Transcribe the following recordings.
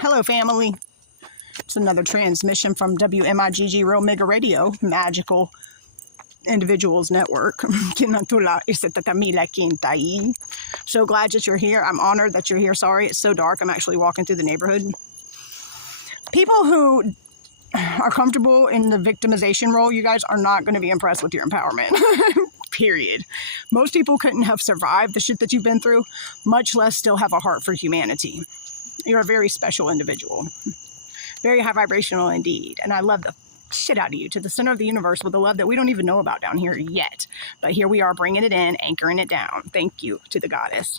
Hello, family. It's another transmission from WMIGG Real Mega Radio, Magical Individuals Network. So glad that you're here. I'm honored that you're here. Sorry, it's so dark. I'm actually walking through the neighborhood. People who are comfortable in the victimization role, you guys are not going to be impressed with your empowerment. Period. Most people couldn't have survived the shit that you've been through, much less still have a heart for humanity. You're a very special individual. Very high vibrational indeed. And I love the shit out of you to the center of the universe with a love that we don't even know about down here yet. But here we are bringing it in, anchoring it down. Thank you to the goddess.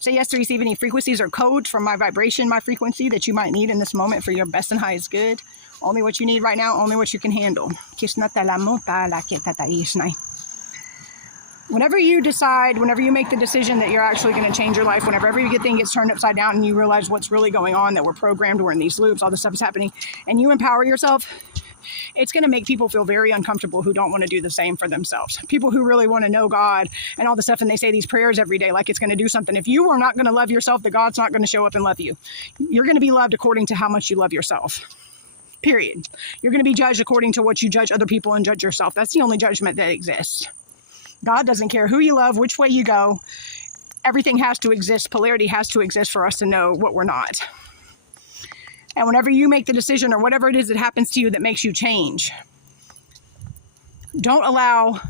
Say yes to receive any frequencies or codes from my vibration, my frequency that you might need in this moment for your best and highest good. Only what you need right now, only what you can handle. Whenever you decide, whenever you make the decision that you're actually going to change your life, whenever every good thing gets turned upside down and you realize what's really going on, that we're programmed, we're in these loops, all this stuff is happening, and you empower yourself, it's going to make people feel very uncomfortable who don't want to do the same for themselves. People who really want to know God and all this stuff, and they say these prayers every day like it's going to do something. If you are not going to love yourself, the God's not going to show up and love you. You're going to be loved according to how much you love yourself. Period. You're going to be judged according to what you judge other people and judge yourself. That's the only judgment that exists. God doesn't care who you love, which way you go. Everything has to exist. Polarity has to exist for us to know what we're not. And whenever you make the decision or whatever it is that happens to you that makes you change, don't allow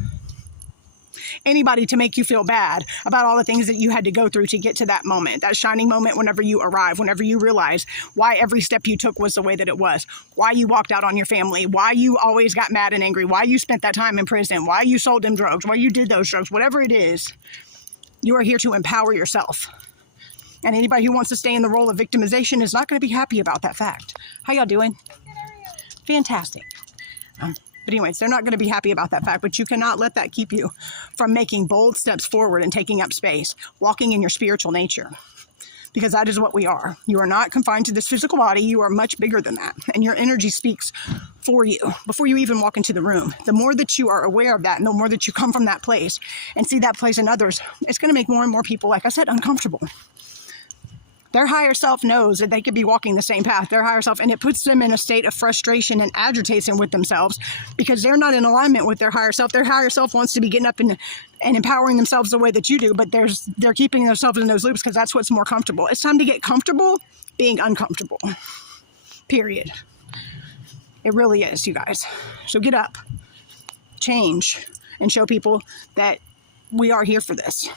anybody to make you feel bad about all the things that you had to go through to get to that moment, that shining moment whenever you arrive, whenever you realize why every step you took was the way that it was, why you walked out on your family, why you always got mad and angry, why you spent that time in prison, why you sold them drugs, why you did those drugs, whatever it is, you are here to empower yourself. And anybody who wants to stay in the role of victimization is not going to be happy about that fact. How y'all doing? Fantastic. But anyways, they're not going to be happy about that fact, but you cannot let that keep you from making bold steps forward and taking up space, walking in your spiritual nature, because that is what we are. You are not confined to this physical body. You are much bigger than that, and your energy speaks for you before you even walk into the room. The more that you are aware of that, and the more that you come from that place and see that place in others, it's going to make more and more people, like I said, uncomfortable. Their higher self knows that they could be walking the same path, their higher self, and it puts them in a state of frustration and agitation with themselves because they're not in alignment with their higher self. Their higher self wants to be getting up and empowering themselves the way that you do, but they're keeping themselves in those loops because that's what's more comfortable. It's time to get comfortable being uncomfortable. Period. It really is, you guys. So get up, change, and show people that we are here for this.